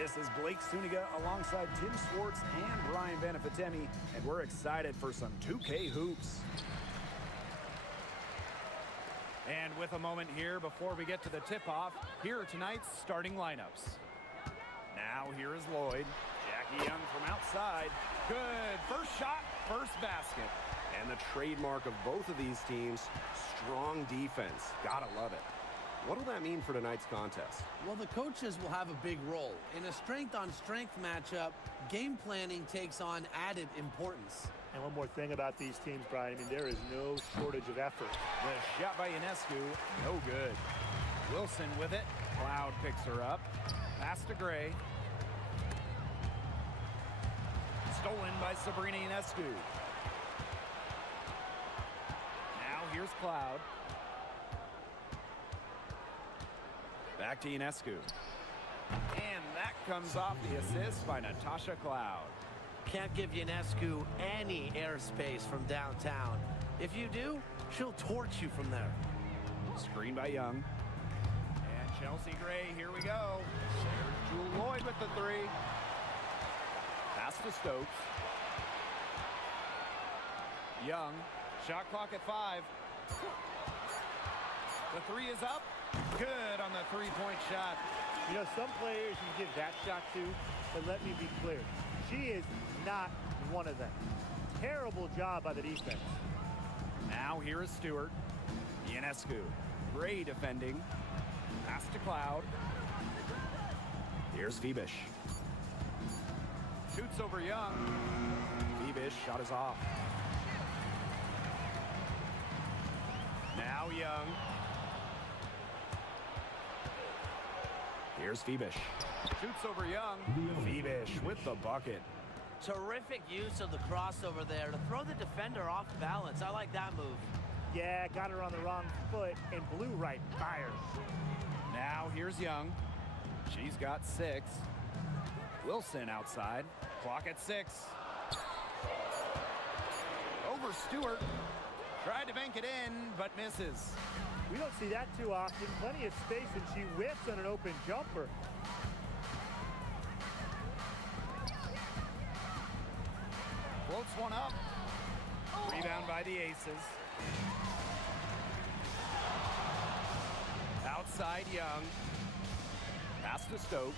This is Blake Suniga alongside Tim Swartz and Brian Banafitemi, and we're excited for some 2K hoops. And with a moment here before we get to the tip-off, here are tonight's starting lineups. Now here is Lloyd. Jackie Young from outside. Good. First shot, first basket. And the trademark of both of these teams, strong defense. Gotta love it. What will that mean for tonight's contest? Well, the coaches will have a big role. In a strength-on-strength matchup, game planning takes on added importance. And one more thing about these teams, Brian, I mean, there is no shortage of effort. The shot by Ionescu, no good. Wilson with it. Cloud picks her up. Pass to Gray. Stolen by Sabrina Ionescu. Now here's Cloud. Back to Ionescu. And that comes off the assist by Natasha Cloud. Can't give Ionescu any airspace from downtown. If you do, she'll torch you from there. Screen by Young. And Chelsea Gray, here we go. There's Jewel Lloyd with the three. Pass to Stokes. Young, shot clock at 5. The three is up. Good on the three-point shot. You know, some players you give that shot to, but let me be clear. She is not one of them. Terrible job by the defense. Now here is Stewart. Ionescu. Gray defending. Pass to Cloud. Here's Febish. Shoots over Young. Febish, shot is off. Now Young. Here's Febish. Shoots over Young. Febish with the bucket. Terrific use of the crossover there to throw the defender off balance. I like that move. Yeah, got her on the wrong foot and blew right by her. Now here's Young. She's got 6. Wilson outside. Clock at 6. Over Stewart. Tried to bank it in, but misses. We don't see that too often. Plenty of space, and she whips on an open jumper. Floats one up. Rebound by the Aces. Outside Young. Pass to Stokes.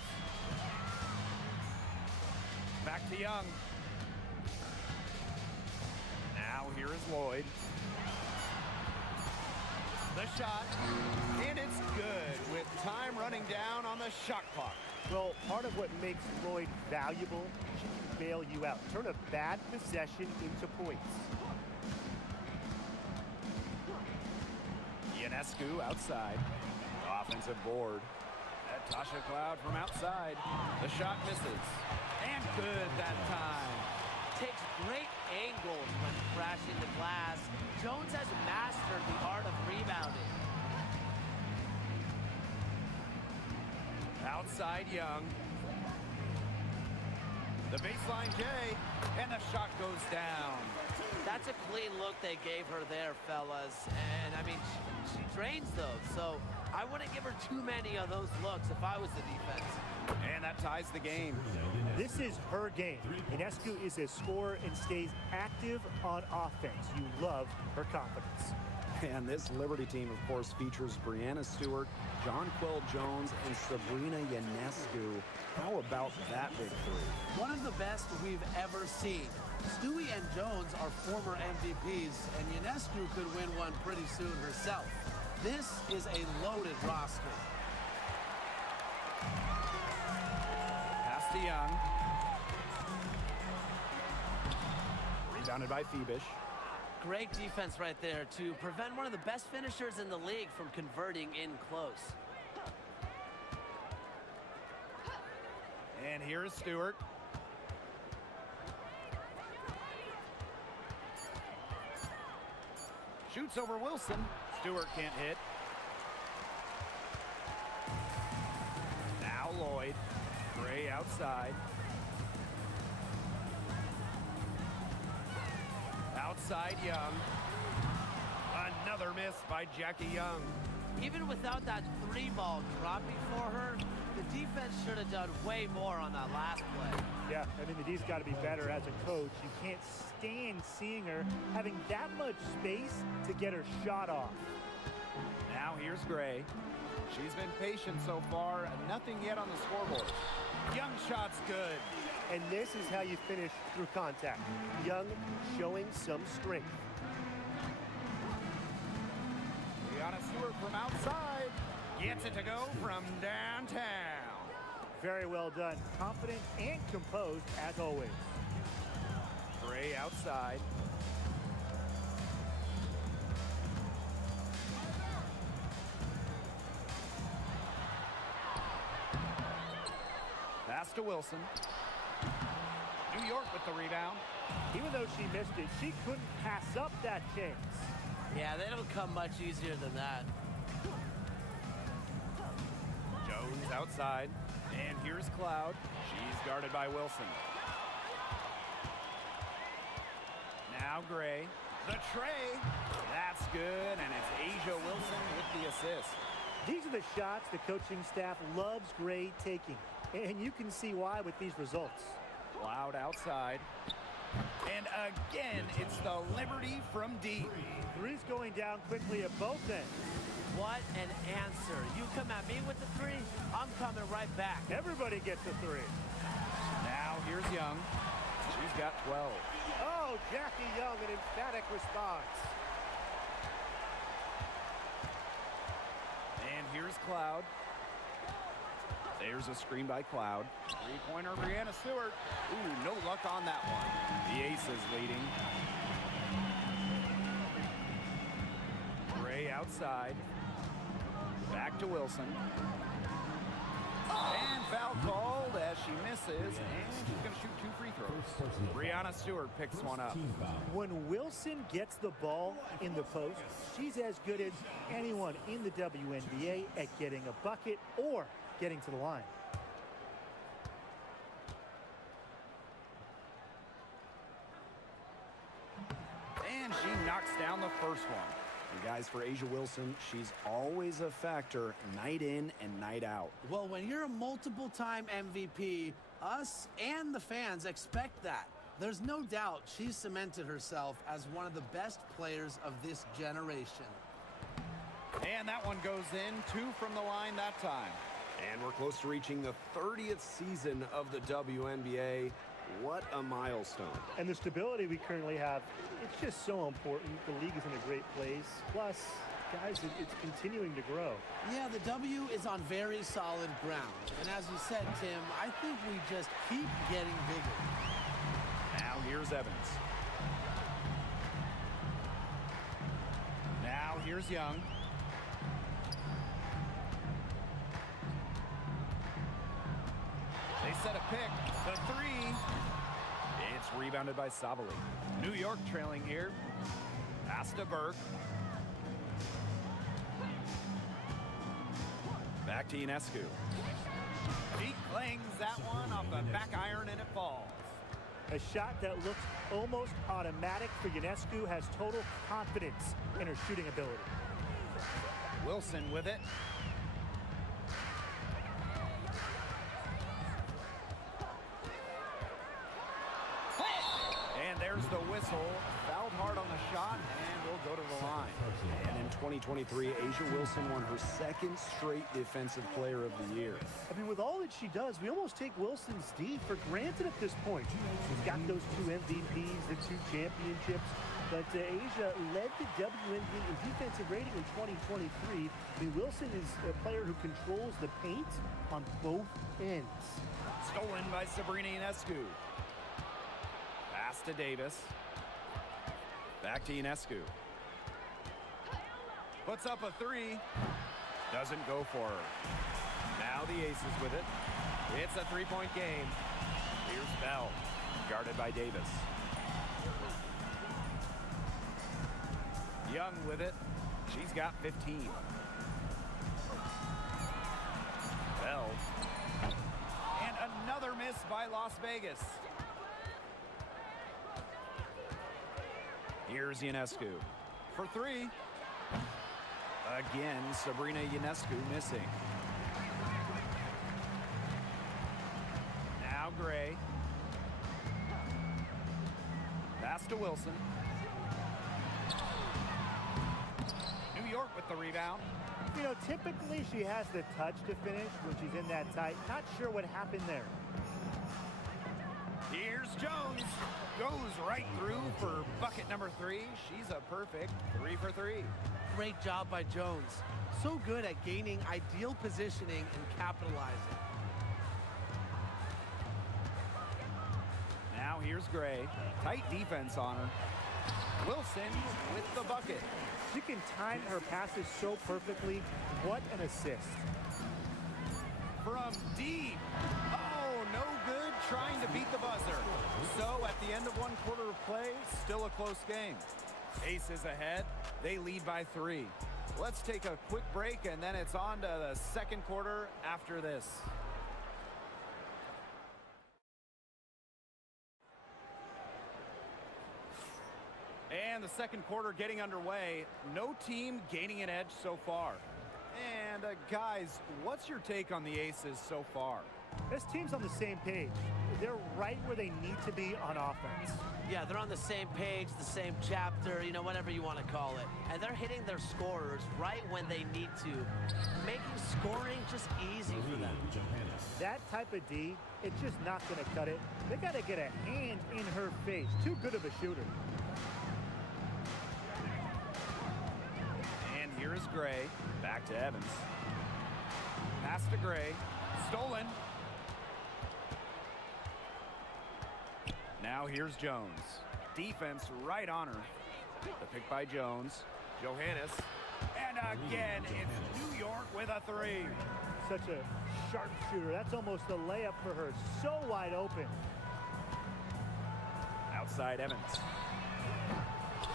Back to Young. Now here is Lloyd. The shot, and it's good with time running down on the shot clock. Well, part of what makes Lloyd valuable, she can bail you out. Turn a bad possession into points. Ionescu outside. Offensive board. Natasha Cloud from outside. The shot misses. And good that time. Takes great angles when crashing the glass. Jones has mastered the art of rebounding. Outside Young. The baseline J, and the shot goes down. That's a clean look they gave her there, fellas. And, I mean, she drains those, so I wouldn't give her too many of those looks if I was the defense. And that ties the game. This is her game. Ionescu is a scorer and stays active on offense. You love her confidence. And this Liberty team, of course, features Brianna Stewart, Jonquel Jones, and Sabrina Ionescu. How about that big three? One of the best we've ever seen. Stewie and Jones are former MVPs, and Ionescu could win one pretty soon herself. This is a loaded roster. Pass to Young. Rebounded by Febish. Great defense right there to prevent one of the best finishers in the league from converting in close. And here is Stewart. Shoots over Wilson. Stewart can't hit. Now Lloyd. Gray outside. Outside Young. Another miss by Jackie Young. Even without that 3 ball dropping for her, The defense should have done way more on that last play. Yeah, I mean, the D's got to be better as a coach. You can't stand seeing her having that much space to get her shot off. Now here's Gray. She's been patient so far. Nothing yet on the scoreboard. Young shot's good. And this is how you finish through contact. Young showing some strength. Brianna Stewart from outside. Gets it to go from downtown. Very well done. Confident and composed as always. Gray outside. Pass to Wilson. New York with the rebound. Even though she missed it, she couldn't pass up that chance. Yeah, they don't come much easier than that. Jones outside. And here's Cloud. She's guarded by Wilson. Now Gray. The tray. That's good, and it's Asia Wilson with the assist. These are the shots the coaching staff loves Gray taking. And you can see why with these results. Cloud outside. And again, it's the Liberty from deep. Three's going down quickly at both ends. What an answer. You come at me with the three, I'm coming right back. Everybody gets a three. Now here's Young. She's got 12. Oh, Jackie Young, an emphatic response. And here's Cloud. There's a screen by Cloud. Three-pointer, Brianna Stewart. Ooh, no luck on that one. The ace is leading. Gray outside. Back to Wilson. And foul called as she misses, and she's going to shoot 2 free throws. Brianna Stewart picks one up. When Wilson gets the ball in the post, she's as good as anyone in the WNBA at getting a bucket or getting to the line. And she knocks down the first one. And guys, for Asia Wilson, she's always a factor night in and night out. Well, when you're a multiple-time MVP, us and the fans expect that. There's no doubt she's cemented herself as one of the best players of this generation. And that one goes in, 2 from the line that time. And we're close to reaching the 30th season of the WNBA. What a milestone. And the stability we currently have, it's just so important. The league is in a great place. Plus, guys, it's continuing to grow. Yeah, the W is on very solid ground. And as you said, Tim, I think we just keep getting bigger. Now here's Evans. Now here's Young. They set a pick. The 3. It's rebounded by Savali. New York trailing here. Pass to Burke. Back to Ionescu. He clings that one off the back iron and it falls. A shot that looks almost automatic for Ionescu has total confidence in her shooting ability. Wilson with it. And there's the whistle. Fouled hard on the shot, and we'll go to the line. And in 2023, Asia Wilson won her 2nd straight Defensive Player of the Year. I mean, with all that she does, we almost take Wilson's D for granted at this point. She's got those 2 MVPs, the 2 championships. But Asia led the WNBA in defensive rating in 2023. I mean, Wilson is a player who controls the paint on both ends. Stolen by Sabrina Ionescu. Pass to Davis. Back to Ionescu. Puts up a 3. Doesn't go for her. Now the Aces with it. It's a 3-point game. Here's Bell. Guarded by Davis. Young with it. She's got 15. Bell. And another miss by Las Vegas. Here's Ionescu for 3. Again, Sabrina Ionescu missing. Gray. Pass to Wilson. New York with the rebound. You know, typically she has the touch to finish when she's in that tight. Not sure what happened there. Here's Jones. Goes right through for bucket number 3. She's a perfect 3 for 3. Great job by Jones. So good at gaining ideal positioning and capitalizing. Now here's Gray. Tight defense on her. Wilson with the bucket. She can time her passes so perfectly. What an assist. From deep. Oh, no good trying to beat the buzzer. So at the end of one quarter of play, still a close game. Aces ahead. They lead by 3. Let's take a quick break, and then it's on to the second quarter after this. And the second quarter getting underway. No team gaining an edge so far. And guys, what's your take on the Aces so far? This team's on the same page. They're right where they need to be on offense. Yeah, they're on the same page, the same chapter, you know, whatever you want to call it. And they're hitting their scorers right when they need to, making scoring just easy for them. That type of D, it's just not going to cut it. They got to get a hand in her face. Too good of a shooter. And here is Gray. Back to Evans. Pass to Gray. Stolen. Now here's Jones. Defense right on her. The pick by Jones. Johannes. And again, it's New York with a 3. Such a sharp shooter. That's almost a layup for her. So wide open. Outside Evans.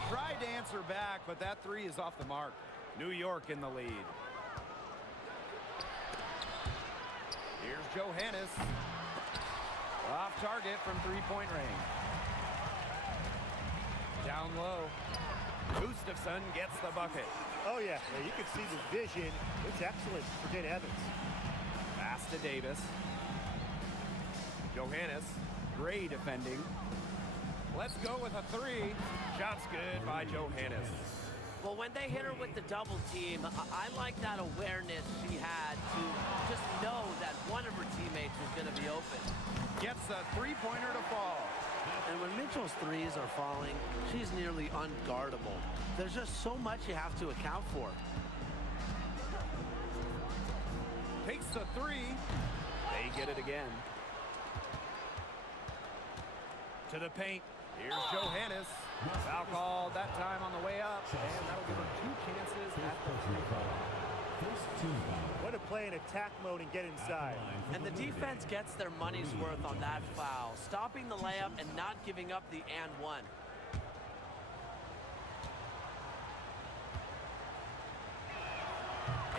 Tried to answer back, but that 3 is off the mark. New York in the lead. Here's Johannes. Off target from 3-point range. Down low. Gustafson gets the bucket. Oh, yeah. You can see the vision. It's excellent for Kate Evans. Pass to Davis. Johannes. Gray defending. Let's go with a 3. Shot's good by Johannes. Well, when they hit her with the double team, I like that awareness she had to just know that one of her teammates was going to be open. Gets a 3-pointer to fall. And when Mitchell's 3s are falling, she's nearly unguardable. There's just so much you have to account for. Takes the 3. They get it again. To the paint. Here's Johannes. Foul called that time on the way up. And that'll give her 2 chances at the free throw. What a play in attack mode and get inside. And the defense gets their money's worth on that foul, stopping the layup and not giving up the and one.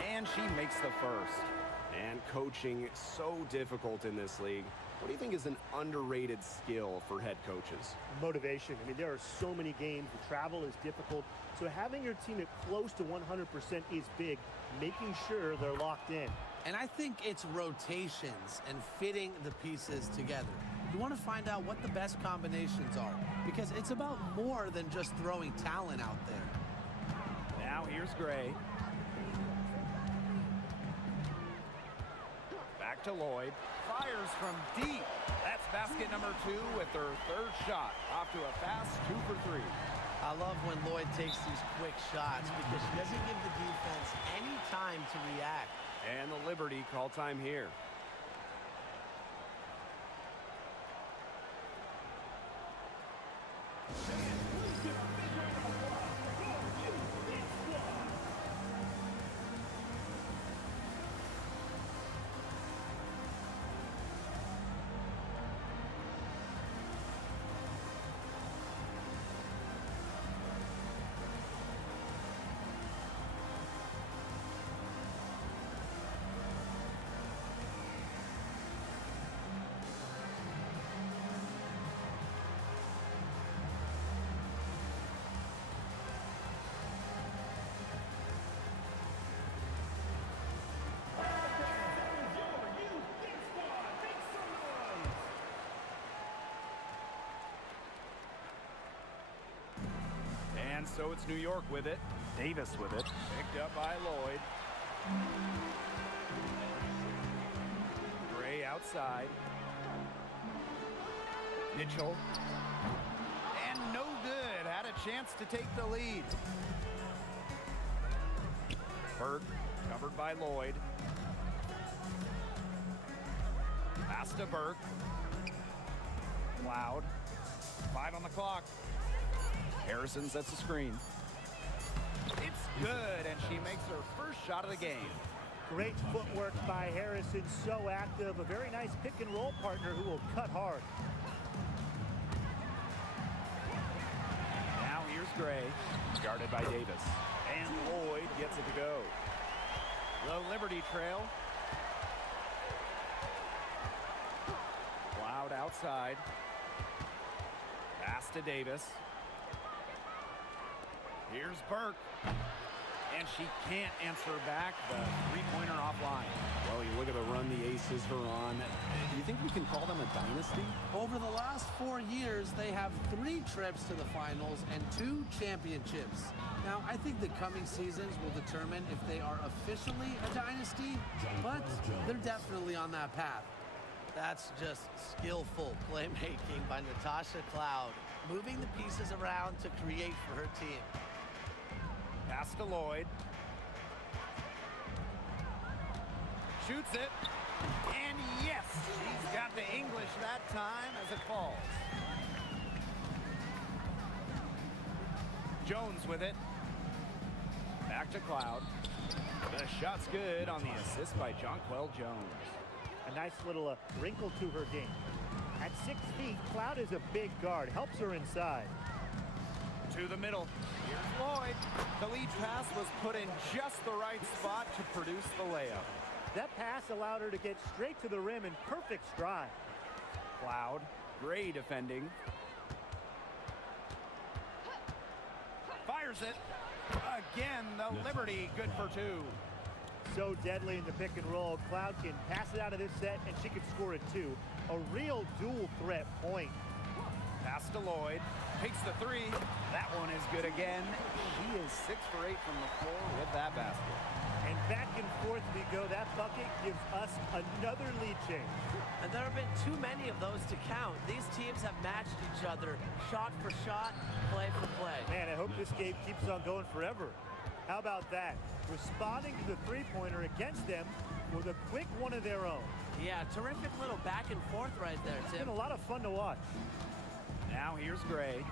And she makes the first. And coaching so difficult in this league. What do you think is an underrated skill for head coaches? Motivation. I mean, there are so many games. The travel is difficult. So having your team at close to 100% is big, making sure they're locked in. And I think it's rotations and fitting the pieces together. You want to find out what the best combinations are, because it's about more than just throwing talent out there. Now here's Gray. Back to Lloyd. Fires from deep. That's basket number 2 with her 3rd shot. Off to a fast 2 for 3. I love when Lloyd takes these quick shots because she doesn't give the defense any time to react. And the Liberty call time here. And so it's New York with it. Davis with it. Picked up by Lloyd. Gray outside. Mitchell. And no good. Had a chance to take the lead. Burke covered by Lloyd. Pass to Burke. Loud. 5 on the clock. Harrison sets the screen. It's good, and she makes her first shot of the game. Great footwork by Harrison, so active. A very nice pick and roll partner who will cut hard. Now here's Gray, guarded by Davis. And Lloyd gets it to go. The Liberty trail. Loud outside. Pass to Davis. Here's Burke. And she can't answer back the three-pointer offline. Well, you look at the run the Aces are on. Do you think we can call them a dynasty? Over the last 4 years, they have 3 trips to the finals and 2 championships. Now, I think the coming seasons will determine if they are officially a dynasty, but they're definitely on that path. That's just skillful playmaking by Natasha Cloud, moving the pieces around to create for her team. Pass to Lloyd. Shoots it. And yes, she's got the English that time as it falls. Jones with it. Back to Cloud. The shot's good on the assist by Jonquel Jones. A nice little wrinkle to her game. At 6 feet, Cloud is a big guard. Helps her inside. To the middle. Here's Lloyd. The lead pass was put in just the right spot to produce the layup. That pass allowed her to get straight to the rim in perfect stride. Cloud. Gray defending. Fires it. Again, the Liberty good for 2. So deadly in the pick and roll. Cloud can pass it out of this set, and she can score it too. A real dual threat point. Pass to Lloyd. Takes the 3. That one is good again. She is 6 for 8 from the floor with that basket. And back and forth we go. That bucket gives us another lead change. And there have been too many of those to count. These teams have matched each other shot for shot, play for play. Man, I hope this game keeps on going forever. How about that? Responding to the three-pointer against them with a quick one of their own. Yeah, terrific little back and forth right there, It's Tim. been a lot of fun to watch. Now here's Gray.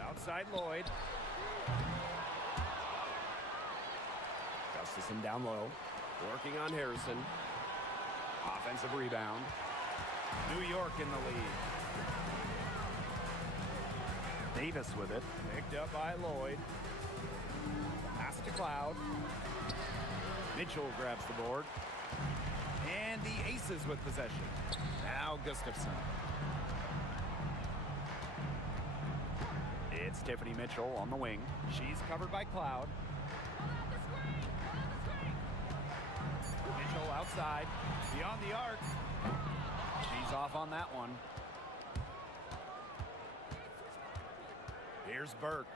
Outside Lloyd. Gustafson down low. Working on Harrison. Offensive rebound. New York in the lead. Davis with it. Picked up by Lloyd. Pass to Cloud. Mitchell grabs the board. And the Aces with possession. Now Gustafson. It's Tiffany Mitchell on the wing. She's covered by Cloud. Mitchell outside. Beyond the arc. She's off on that one. Here's Burke.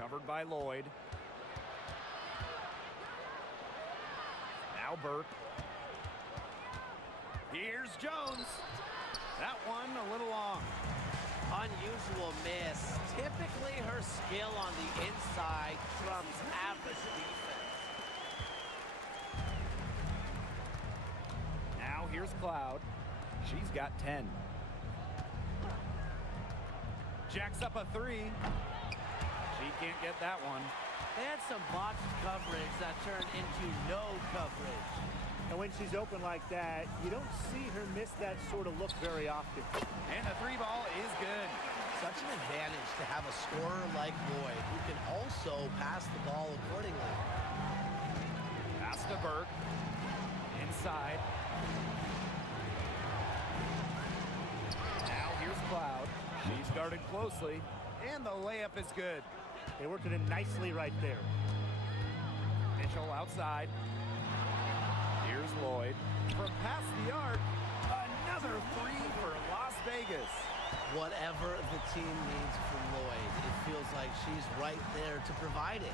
Covered by Lloyd. Now Burke. Here's Jones. That one a little long. Unusual miss. Typically her skill on the inside trumps average defense. Now here's Cloud. She's got 10. Jacks up a 3. She can't get that one. They had some botched coverage that turned into no coverage. And when she's open like that, you don't see her miss that sort of look very often. And the 3 ball is good. Such an advantage to have a scorer like Lloyd who can also pass the ball accordingly. Pass to Burke. Inside. Now here's Cloud. She's guarded closely. And the layup is good. They worked it in nicely right there. Mitchell outside. Here's Lloyd. From past the arc, another 3 for Las Vegas. Whatever the team needs from Lloyd, it feels like she's right there to provide it.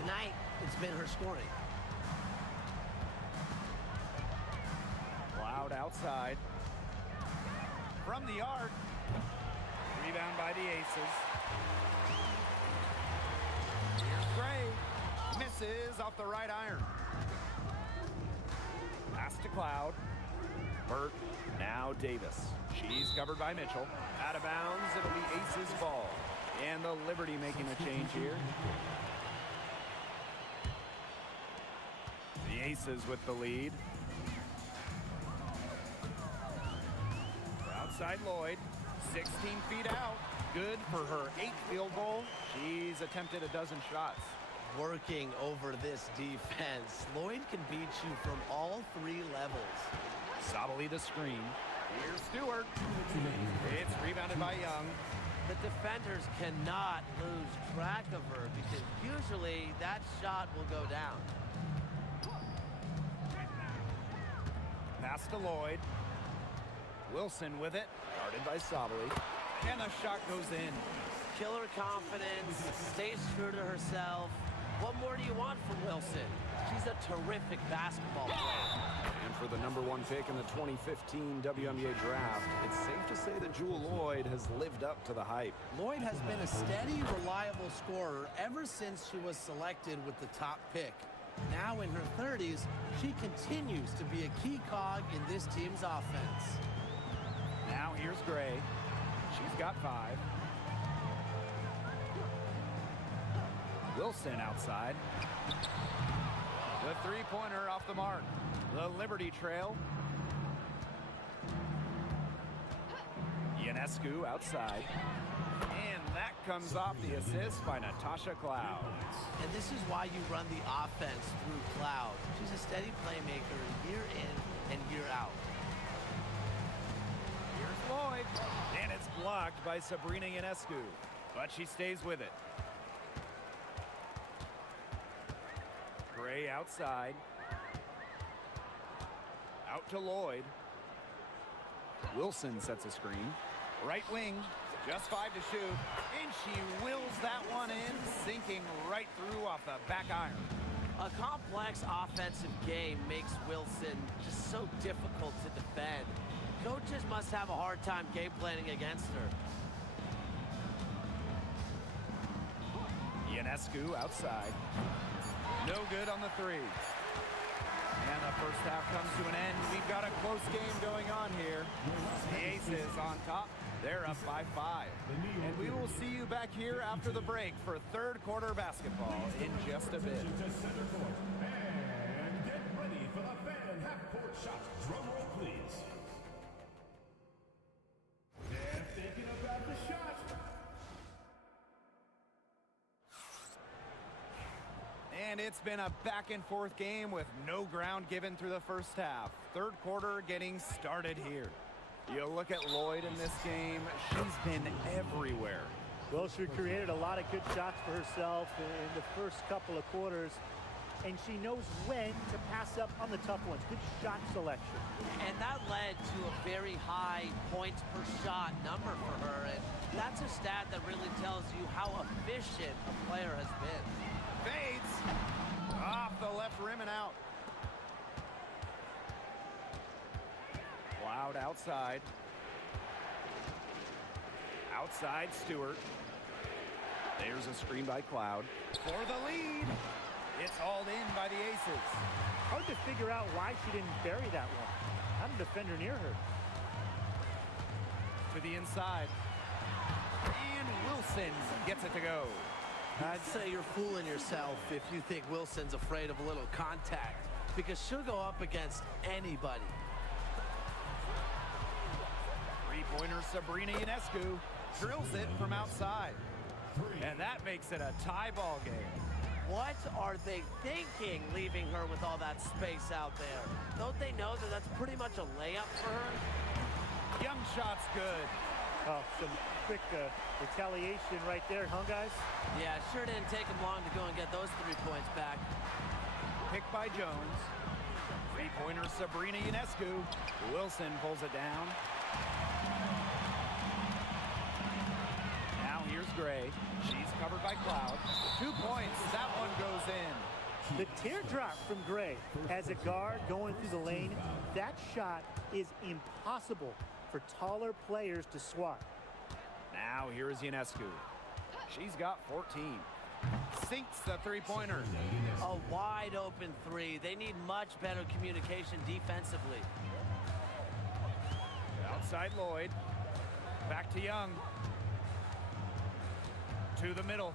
Tonight, it's been her scoring. Cloud outside. From the arc. Rebound by the Aces. Here's Gray. Misses off the right iron. Pass to Cloud. Burt. Now Davis. She's covered by Mitchell. Out of bounds. It'll be Aces ball. And the Liberty making a change here. The Aces with the lead. Outside Lloyd. 16 feet out. Good for her 8th field goal. She's attempted a dozen shots. Working over this defense. Lloyd can beat you from all 3 levels. Sabali the screen. Here's Stewart. It's rebounded by Young. The defenders cannot lose track of her because usually that shot will go down. Pass to Lloyd. Wilson with it. Guarded by Sabali. And the shot goes in. Killer confidence, stays true to herself. What more do you want from Wilson? She's a terrific basketball player. And for the #1 pick in the 2015 WNBA draft, it's safe to say that Jewel Lloyd has lived up to the hype. Lloyd has been a steady, reliable scorer ever since she was selected with the top pick. Now in her 30s, she continues to be a key cog in this team's offense. Now here's Gray. She's got 5. Wilson outside. The three-pointer off the mark. The Liberty trail. Ionescu outside. And that comes off the assist by Natasha Cloud. And this is why you run the offense through Cloud. She's a steady playmaker year in and year out. Here's Lloyd. And it's blocked by Sabrina Ionescu. But she stays with it. Gray outside. Out to Lloyd. Wilson sets a screen. Right wing, just 5 to shoot. And she wills that one in, sinking right through off the back iron. A complex offensive game makes Wilson just so difficult to defend. Coaches must have a hard time game planning against her. Ionescu outside. No good on the 3. And the first half comes to an end. We've got a close game going on here. The Aces on top. They're up by 5. And we will see you back here after the break for third quarter basketball in just a bit. To center court. And get ready for the fan half-court shot. Drum roll, please. And thinking about the shot. And it's been a back-and-forth game with no ground given through the first half. Third quarter getting started here. You look at Lloyd in this game, she's been everywhere. Well, she created a lot of good shots for herself in the first couple of quarters, and she knows when to pass up on the tough ones. Good shot selection. And that led to a very high points per shot number for her. And that's a stat that really tells you how efficient a player has been. Fades off the left rim and out. Cloud outside. Outside Stewart. There's a screen by Cloud. For the lead. It's hauled in by the Aces. Hard to figure out why she didn't bury that one. Not a defender near her. To the inside. And Wilson gets it to go. I'd say you're fooling yourself if you think Wilson's afraid of a little contact, because she'll go up against anybody. Three-pointer Sabrina Ionescu drills it from outside. And that makes it a tie ball game. What are they thinking, leaving her with all that space out there? Don't they know that that's pretty much a layup for her? Young shot's good. Oh, some quick retaliation right there, huh, guys? Yeah, sure didn't take them long to go and get those 3 points back. Picked by Jones. Three-pointer Sabrina Ionescu. Wilson pulls it down. Gray. She's covered by Cloud. 2 points. That one goes in. The teardrop from Gray as a guard going through the lane. That shot is impossible for taller players to swat. Now here is Ionescu. She's got 14. Sinks the three-pointer. A wide open three. They need much better communication defensively. Outside Lloyd. Back to Young. To the middle.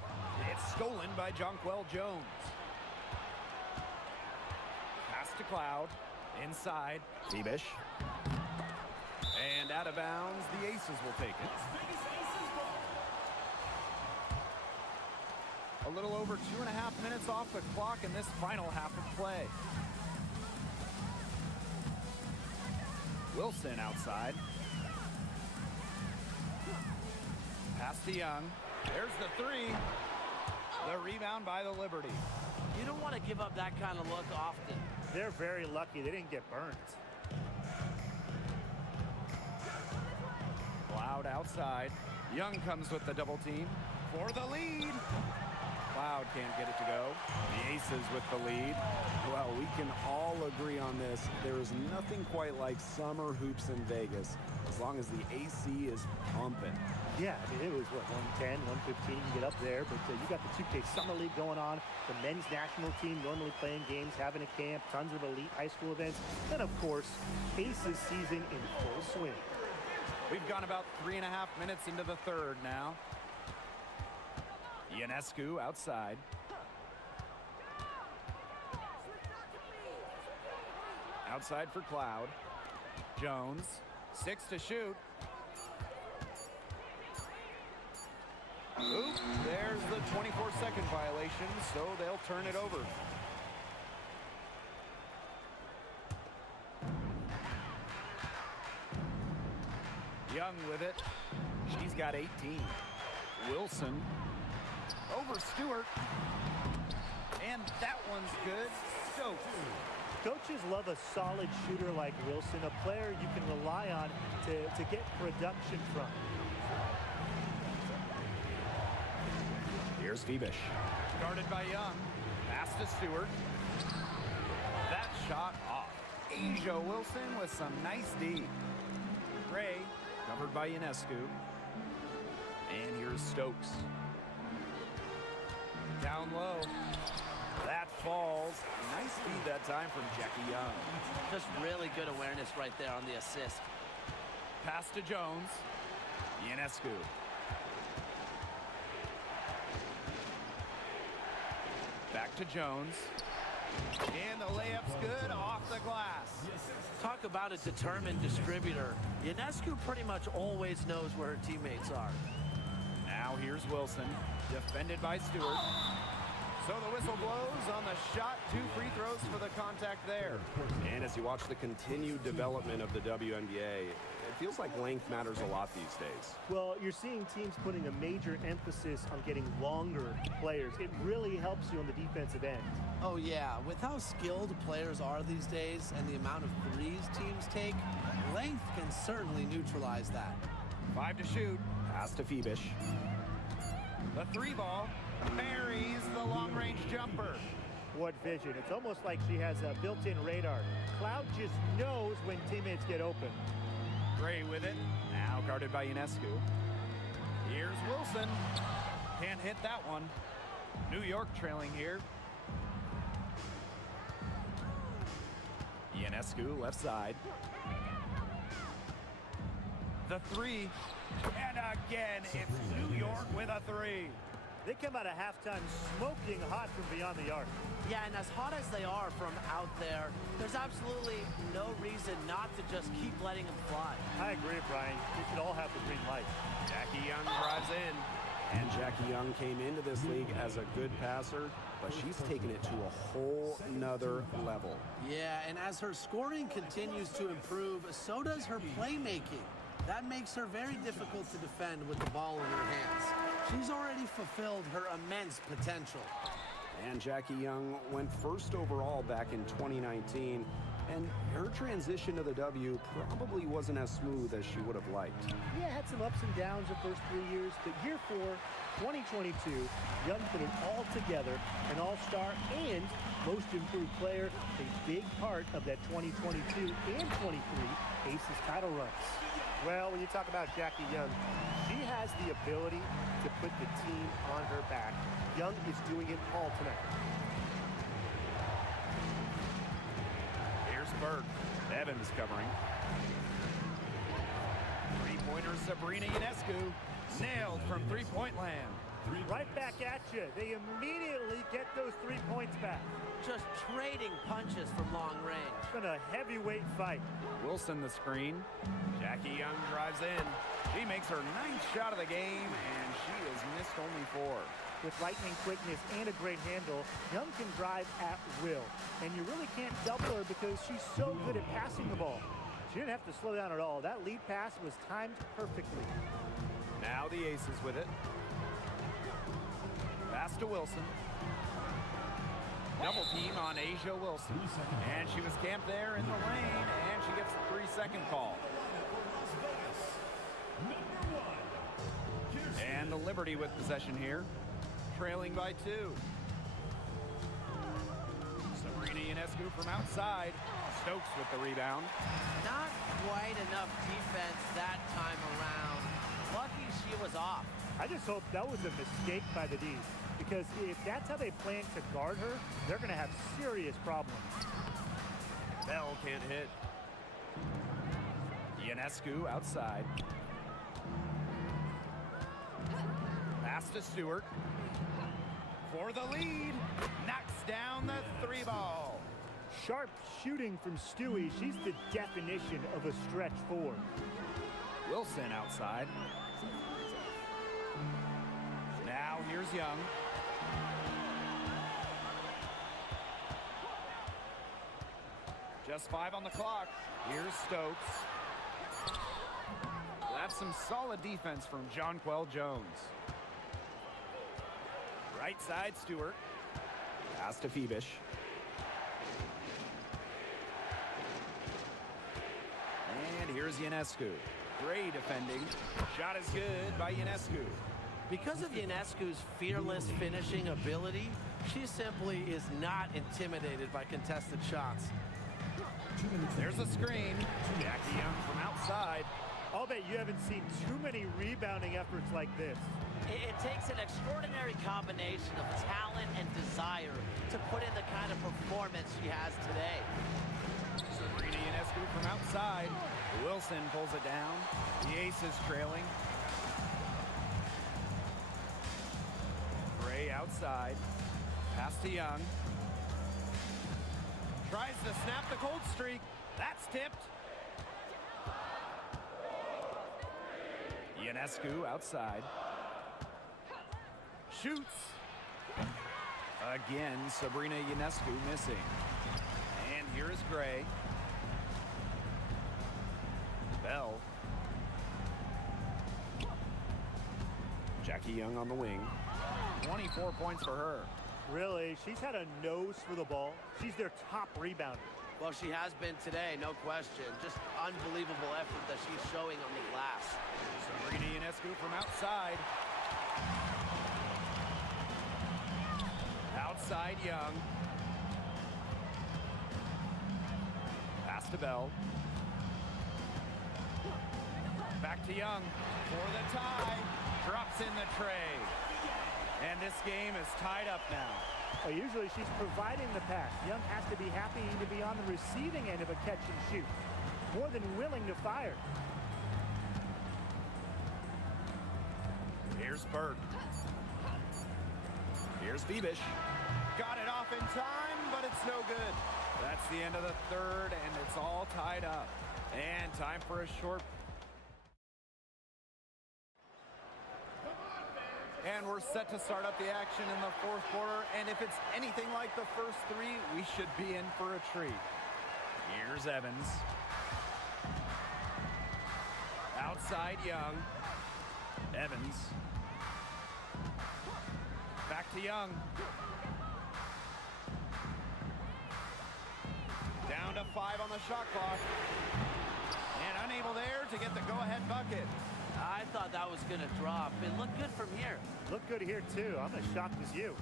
It's stolen by Jonquel Jones. Pass to Cloud. Inside. Febish. And out of bounds, the Aces will take it. A little over 2.5 minutes off the clock in this final half of play. Wilson outside. Pass to Young. There's the three. The rebound by the Liberty. You don't want to give up that kind of look often. They're very lucky they didn't get burned. Cloud outside. Young comes with the double team for the lead. Cloud can't get it to go. The Aces with the lead. Well, we can all agree on this. There is nothing quite like summer hoops in Vegas, as long as the AC is pumping. Yeah, I mean, it was, what, 110, 115, you get up there, but you got the 2K Summer League going on, the men's national team normally playing games, having a camp, tons of elite high school events, and of course, Aces season in full swing. We've gone about 3.5 minutes into the third now. Ionescu outside. Outside for Cloud. Jones, 6 to shoot. Oop, there's the 24-second violation, so they'll turn it over. Young with it. She's got 18. Wilson over Stewart. And that one's good. Stokes. Coaches love a solid shooter like Wilson, a player you can rely on to get production from. Here's Febish. Guarded by Young. Pass to Stewart. That shot off. Asia Wilson with some nice D. Gray covered by Ionescu. And here's Stokes. Down low. That falls. Nice feed that time from Jackie Young. Just really good awareness right there on the assist. Pass to Jones. Ionescu. Back to Jones. And the layup's good off the glass. Talk about a determined distributor. Ionescu pretty much always knows where her teammates are. Now here's Wilson, defended by Stewart. So the whistle blows on the shot. 2 free throws for the contact there. And as you watch the continued development of the WNBA, it feels like length matters a lot these days. Well, you're seeing teams putting a major emphasis on getting longer players. It really helps you on the defensive end. Oh yeah, with how skilled players are these days and the amount of threes teams take, length can certainly neutralize that. 5 to shoot. Pass to Febish. The 3 ball buries the long-range jumper. What vision. It's almost like she has a built-in radar. Cloud just knows when teammates get open. Gray with it. Now guarded by Ionescu. Here's Wilson. Can't hit that one. New York trailing here. Ionescu left side. The 3. And again, it's New York with a 3. They come out of halftime smoking hot from beyond the arc. Yeah, and as hot as they are from out there, there's absolutely no reason not to just keep letting them fly. I agree, Brian. We should all have the green light. Jackie Young drives in. And Jackie Young came into this league as a good passer, but she's taken it to a whole nother level. Yeah, and as her scoring continues to improve, so does her playmaking. That makes her very difficult to defend with the ball in her hands. She's already fulfilled her immense potential. And Jackie Young went first overall back in 2019, and her transition to the W probably wasn't as smooth as she would have liked. Yeah, had some ups and downs the first 3 years, but year 4, 2022, Young put it all together, an all-star and most improved player, a big part of that 2022 and 23 Aces title runs. Well, when you talk about Jackie Young, she has the ability to put the team on her back. Young is doing it all tonight. Here's Burke. Evans covering. Three-pointer Sabrina Ionescu. Nailed from three-point land. Right back at you. They immediately get those 3 points back. Just trading punches from long range. It's been a heavyweight fight. Wilson the screen. Jackie Young drives in. She makes her 9th shot of the game, and she has missed only 4. With lightning quickness and a great handle, Young can drive at will. And you really can't double her because she's so good at passing the ball. She didn't have to slow down at all. That lead pass was timed perfectly. Now the Aces with it. Pass to Wilson. Double team on Asia Wilson. And she was camped there in the lane, and she gets the 3-second call. And the Liberty with possession here, trailing by 2. Sabrina Ionescu from outside. Stokes with the rebound. Not quite enough defense that time around. Lucky she was off. I just hope that was a mistake by the D's, because if that's how they plan to guard her, they're going to have serious problems. Bell can't hit. Ionescu outside. Pass to Stewart. For the lead. Knocks down the 3-ball. Sharp shooting from Stewie. She's the definition of a stretch 4. Wilson outside. Now here's Young. Just 5 on the clock. Here's Stokes. That's some solid defense from Jonquel Jones. Right side, Stewart. Pass to Phoebish. And here's Ionescu. Great defending. Shot is good by Ionescu. Because of Ionescu's fearless finishing ability, she simply is not intimidated by contested shots. There's a screen. Jackie Young from outside. I'll bet you haven't seen too many rebounding efforts like this. It takes an extraordinary combination of talent and desire to put in the kind of performance she has today. Sabrina Ionescu from outside. Wilson pulls it down. The Aces trailing. Gray outside. Pass to Young. Tries to snap the cold streak. That's tipped. Ionescu outside. Shoots. Again, Sabrina Ionescu missing. And here is Gray. Bell. Jackie Young on the wing. 24 points for her. Really, she's had a nose for the ball. She's their top rebounder. Well, she has been today, no question. Just unbelievable effort that she's showing on the glass. Sabrina Ionescu from outside. Outside Young. Pass to Bell. Back to Young for the tie. Drops in the tray. And this game is tied up now. Well, usually she's providing the pass. Young has to be happy to be on the receiving end of a catch and shoot. More than willing to fire. Here's Burke. Here's Phoebish. Got it off in time, but it's no good. That's the end of the third, and it's all tied up. And time for a short. And we're set to start up the action in the fourth quarter. And if it's anything like the first 3, we should be in for a treat. Here's Evans. Outside Young. Evans. Back to Young. on the shot clock. And unable there to get the go-ahead bucket. I thought that was going to drop. It looked good from here. Look good here, too. I'm as shocked as you.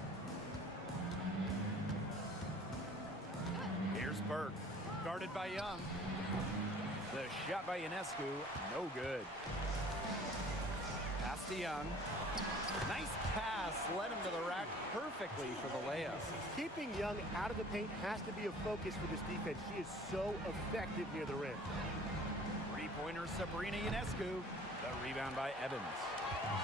Here's Burke, guarded by Young. The shot by Ionescu, no good. Pass to Young. Nice pass, led him to the rack perfectly for the layup. Keeping Young out of the paint has to be a focus for this defense. She is so effective near the rim. Three-pointer Sabrina Ionescu. The rebound by Evans.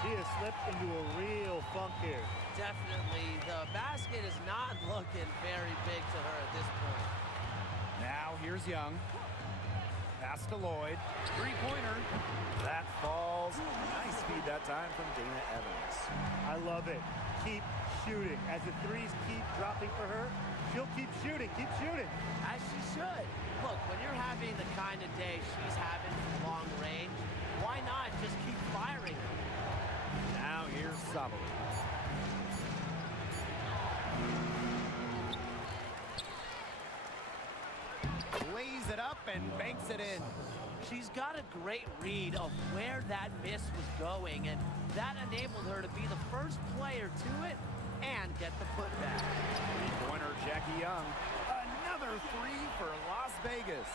She has slipped into a real funk here. Definitely. The basket is not looking very big to her at this point. Now here's Young. Pass to Lloyd. Three-pointer. That falls. Nice feed that time from Dana Evans. I love it. Keep shooting. As the threes keep dropping for her, she'll keep shooting. Keep shooting. As she should. Look, when you're having the kind of day she's having from long range, why not just keep firing? Now here's Sabali. Lays it up and banks it in. She's got a great read of where that miss was going, and that enabled her to be the first player to it and get the putback. Three-pointer Jackie Young. Another three for Las Vegas.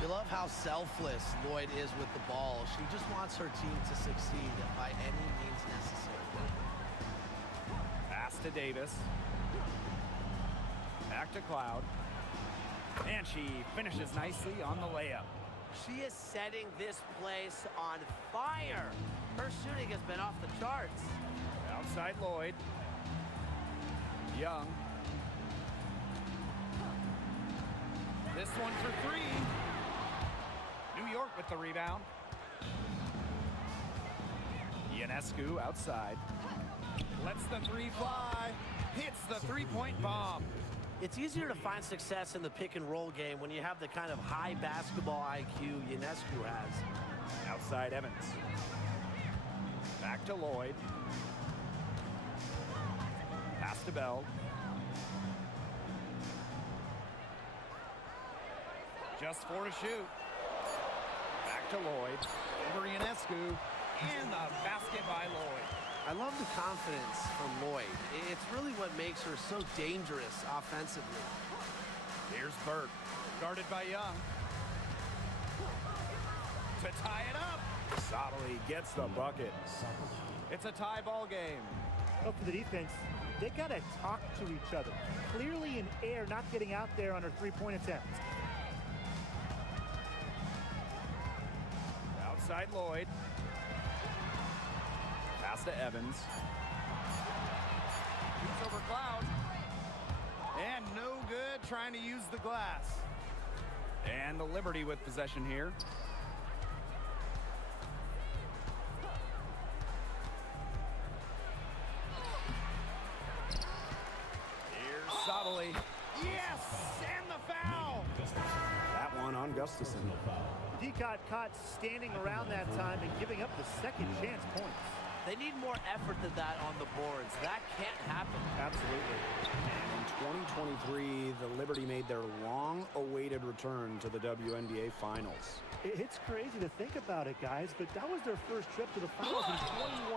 You love how selfless Lloyd is with the ball. She just wants her team to succeed by any means necessary. Pass to Davis. Back to Cloud. And she finishes nicely on the layup. She is setting this place on fire. Her shooting has been off the charts. Outside Lloyd. Young. This one for three. New York with the rebound. Ionescu outside. Lets the three fly. Hits the three-point bomb. It's easier to find success in the pick-and-roll game when you have the kind of high basketball IQ Ionescu has. Outside Evans. Back to Lloyd. Pass to Bell. Just four to shoot. Back to Lloyd. Over Ionescu. And the basket by Lloyd. I love the confidence from Lloyd. It's really what makes her so dangerous offensively. Here's Burke, guarded by Young. To tie it up. Sabali gets the bucket. It's a tie ball game. But for the defense, they got to talk to each other. Clearly in air, not getting out there on her three-point attempt. Outside Lloyd. Pass to Evans. Shoots over Cloud. And no good trying to use the glass. And the Liberty with possession here. Here's Sabali. Yes! And the foul! That one on Gustafson. D got caught standing around that time and giving up the second chance points. They need more effort than that on the boards. That can't happen. Absolutely. In 2023, the Liberty made their long-awaited return to the WNBA Finals. It's crazy to think about it, guys, but that was their first trip to the finals in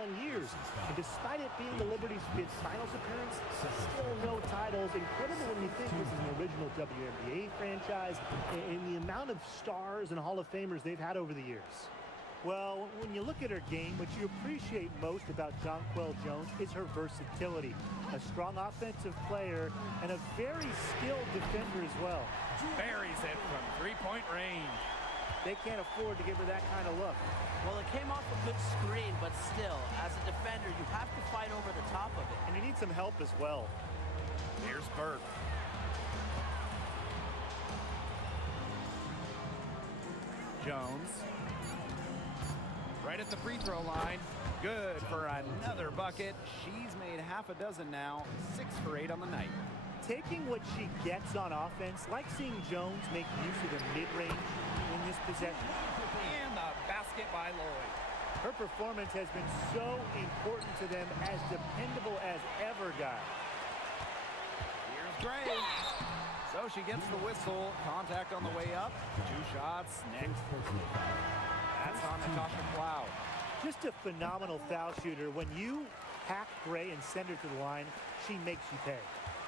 21 years. And despite it being the Liberty's fifth finals appearance, still no titles. Incredible when you think this is an original WNBA franchise and the amount of stars and Hall of Famers they've had over the years. Well, when you look at her game, what you appreciate most about Jonquel Jones is her versatility. A strong offensive player and a very skilled defender as well. Buries it from three-point range. They can't afford to give her that kind of look. Well, it came off a good screen, but still, as a defender, you have to fight over the top of it. And you need some help as well. Here's Burke. Jones. Right at the free throw line. Good for another bucket. She's made half a dozen now. 6 for 8 on the night. Taking what she gets on offense, like seeing Jones make use of the mid-range in this possession. And the basket by Lloyd. Her performance has been so important to them, as dependable as ever, guys. Here's Gray. So she gets the whistle. Contact on the way up. 2 shots next. That's on Natasha Cloud. Just a phenomenal foul shooter. When you hack Gray and send her to the line, she makes you pay.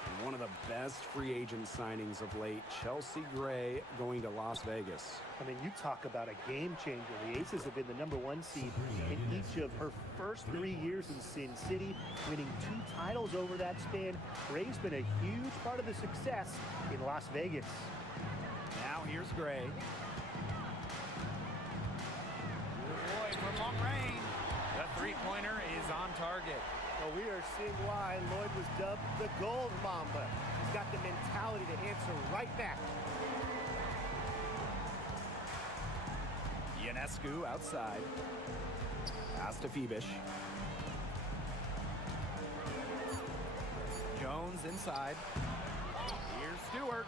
And one of the best free agent signings of late, Chelsea Gray going to Las Vegas. I mean, you talk about a game changer. The Aces have been the #1 seed in each of her first 3 years in Sin City, winning 2 titles over that span. Gray's been a huge part of the success in Las Vegas. Now here's Gray. Lloyd from long range. The three-pointer is on target. Well, we are seeing why Lloyd was dubbed the Gold Mamba. He's got the mentality to answer right back. Ionescu outside. Pass to Phoebish. Jones inside. Here's Stewart.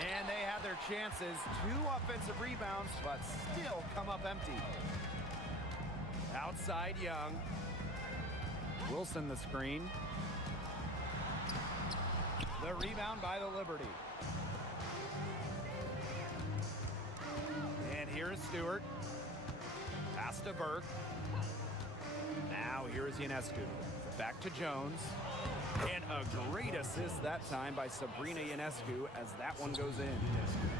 And they had their chances. 2 offensive rebounds, but still come up empty. Outside Young. Wilson the screen. The rebound by the Liberty. And here's Stewart. Pass to Burke. Now here's Ionescu. Back to Jones. And a great assist that time by Sabrina Ionescu as that one goes in.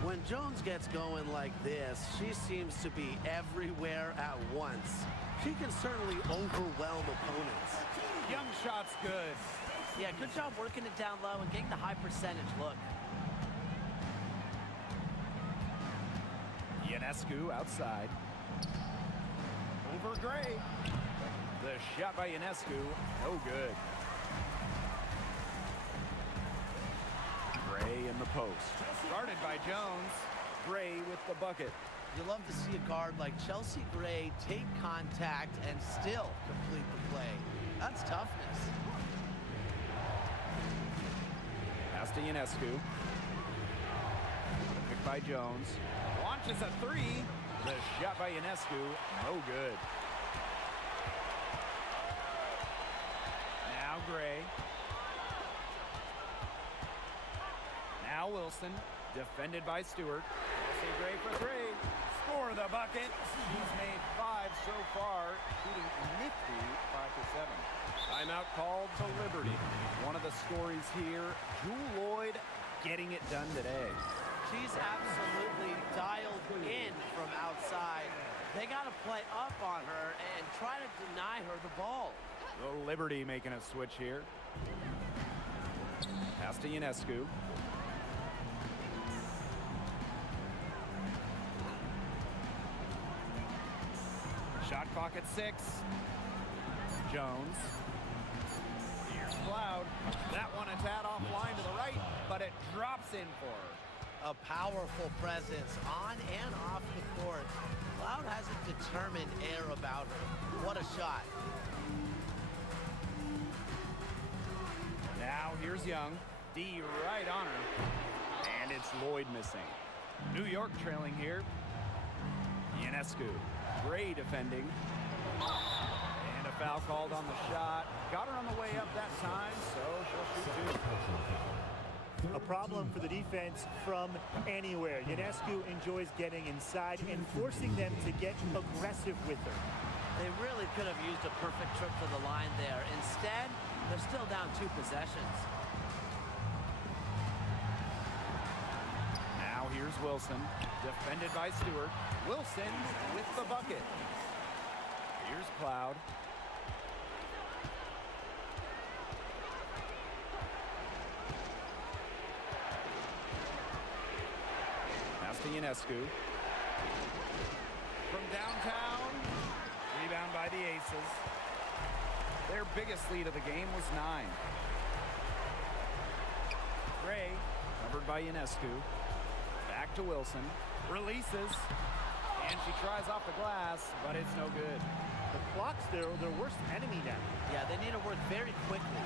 When Jones gets going like this, she seems to be everywhere at once. She can certainly overwhelm opponents. Young shot's good. Yeah, good job working it down low and getting the high percentage look. Ionescu outside. Over Gray. The shot by Ionescu, no good. Gray in the post. Guarded by Jones. Gray with the bucket. You love to see a guard like Chelsea Gray take contact and still complete the play. That's toughness. Pass to Ionescu. Picked by Jones. Launches a 3. The shot by Ionescu, no good. Now Gray. Now Wilson. Defended by Stewart. Chelsea Gray for 3. Score the bucket. He's made 5 so far, shooting nifty 5 for 7. Timeout called to Liberty. One of the stories here, Jewel Lloyd getting it done today. She's absolutely dialed in from outside. They got to play up on her and try to deny her the ball. The Liberty making a switch here. Pass to Ionescu. Shot clock at 6. Jones. Here's Cloud. That one a tad offline to the right, but it drops in for her. A powerful presence on and off the court. Cloud has a determined air about her. What a shot. Now here's Young. D right on her. And it's Lloyd missing. New York trailing here. Ionescu. Gray defending. And a foul called on the shot. Got her on the way up that time, so she'll shoot 2. A problem for the defense from anywhere. Ionescu enjoys getting inside and forcing them to get aggressive with her. They really could have used a perfect trip to the line there. Instead, they're still down 2 possessions. Now here's Wilson, defended by Stewart. Wilson with the bucket. Here's Cloud. Pass to Ionescu. From downtown, rebound by the Aces. Their biggest lead of the game was 9. Gray, covered by Ionescu. Back to Wilson. Releases. And she tries off the glass, but it's no good. The clock's their worst enemy now. Yeah, they need to work very quickly.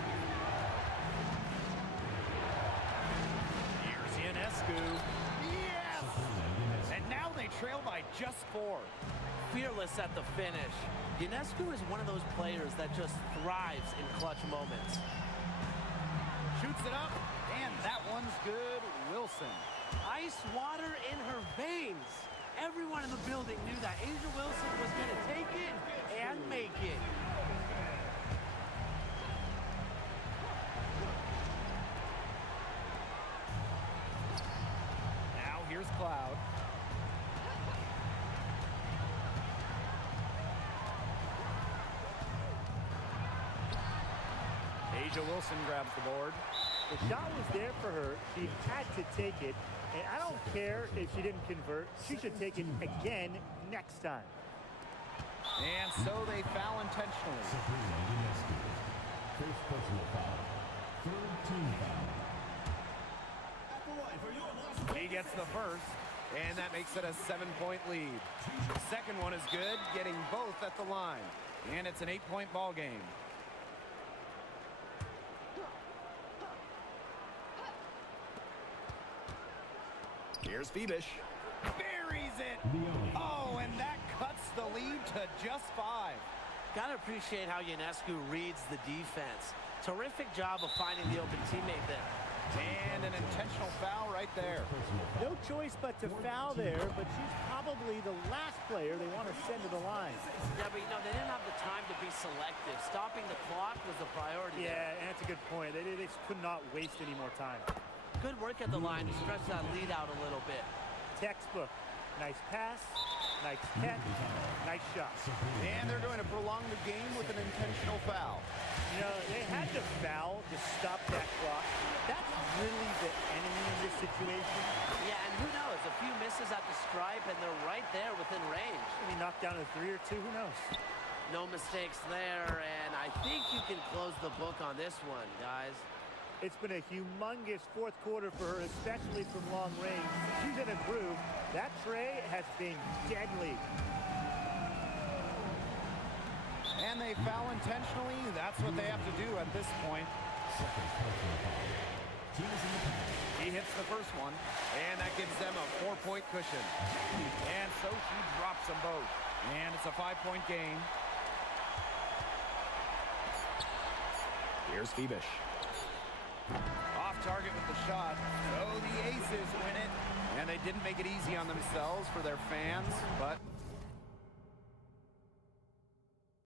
Here's Ionescu. Yes! And now they trail by just 4. Fearless at the finish. Ionescu is one of those players that just thrives in clutch moments. Shoots it up, and that one's good. Wilson. ice water in her veins. Everyone in the building knew that Asia Wilson was going to take it and make it. Now here's Cloud. Asia Wilson grabs the board. The shot was there for her. She had to take it. And I don't care if she didn't convert. She should take it again next time. And so they foul intentionally. Sabrina Ionescu. First personal foul. Third team foul. At the line for your last. He gets the first, and that makes it a 7-point lead. The second one is good, getting both at the line. And it's an 8-point ball game. Here's Phoebish. Buries it. Oh, and that cuts the lead to just 5. Gotta appreciate how Ionescu reads the defense. Terrific job of finding the open teammate there. And an intentional foul right there. No choice but to foul there, but she's probably the last player they want to send to the line. Yeah, but they didn't have the time to be selective. Stopping the clock was the priority. Yeah, and that's a good point. They just could not waste any more time. Good work at the line to stretch that lead out a little bit. Textbook. Nice pass, nice catch, nice shot. And they're going to prolong the game with an intentional foul. You know, they had to foul to stop that clock. That's really the enemy in this situation. Yeah, and who knows? A few misses at the stripe, and they're right there within range. Maybe knocked down a 3 or 2, who knows? No mistakes there, and I think you can close the book on this one, guys. It's been a humongous fourth quarter for her, especially from long range. She's in a groove. That tray has been deadly. And they foul intentionally. That's what they have to do at this point. He hits the first one, and that gives them a 4-point cushion. And so she drops them both. And it's a 5-point game. Here's Phoebish. Off target with the shot. So the Aces win it. And they didn't make it easy on themselves for their fans, but